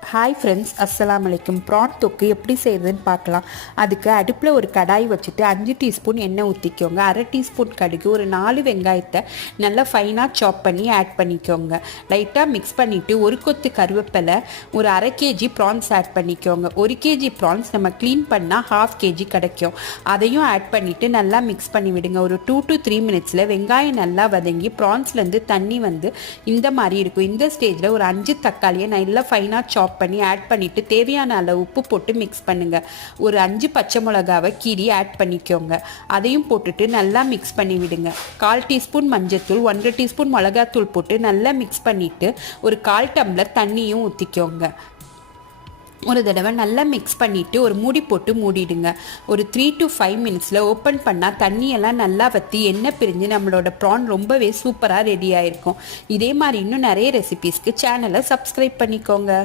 Hi friends, அஸ்ஸலாமு அலைக்கும். PRAN தொக்கு எப்படி செய்கிறதுன்னு பார்க்கலாம். அதுக்கு அடுப்பில் ஒரு கடாய் வச்சுட்டு 5 டீஸ்பூன் எண்ணெய் ஊற்றிக்கோங்க. 1/2 டீஸ்பூன் கடுகு, ஒரு 4 வெங்காயத்தை நல்லா ஃபைனாக சாப் பண்ணி ஆட் பண்ணிக்கோங்க. லைட்டாக மிக்ஸ் பண்ணிவிட்டு ஒரு கொத்து கருவேப்பிலை, ஒரு 1/2 கேஜி ப்ரான்ஸ் ஆட் பண்ணிக்கோங்க. 1 கேஜி ப்ரான்ஸ் நம்ம க்ளீன் பண்ணால் 1/2 கேஜி கிடைக்கும். அதையும் ஆட் பண்ணிவிட்டு நல்லா மிக்ஸ் பண்ணி விடுங்க. ஒரு 2 to 3 மினிட்ஸில் வெங்காயம் நல்லா வதங்கி ப்ரான்ஸ்லேருந்து தண்ணி வந்து இந்த மாதிரி இருக்கும். இந்த ஸ்டேஜில் ஒரு 5 தக்காளியை நல்லா ஃபைனாக சாப் பண்ணி ஆட் பண்ணிவிட்டு தேவையான அளவு உப்பு போட்டு மிக்ஸ் பண்ணுங்கள். ஒரு 5 பச்சை மிளகாவை கீரி ஆட் பண்ணிக்கோங்க. அதையும் போட்டுட்டு நல்லா மிக்ஸ் பண்ணி விடுங்க. 1/4 டீஸ்பூன் மஞ்சத்தூள், 1/2 டீஸ்பூன் மிளகாத்தூள் போட்டு நல்லா மிக்ஸ் பண்ணிவிட்டு ஒரு 1/4 டம்ளர் தண்ணியும் ஊற்றிக்கோங்க. ஒரு தடவை நல்லா மிக்ஸ் பண்ணிவிட்டு ஒரு மூடி போட்டு மூடிடுங்க. ஒரு 3 to 5 மினிட்ஸில் ஓப்பன் பண்ணால் தண்ணியெல்லாம் நல்லா வற்றி எண்ணெய் பிரிஞ்சு நம்மளோட ப்ரான் ரொம்பவே சூப்பராக ரெடி ஆகிருக்கும். இதே மாதிரி இன்னும் நிறைய ரெசிபீஸ்க்கு சேனலை சப்ஸ்கிரைப் பண்ணிக்கோங்க.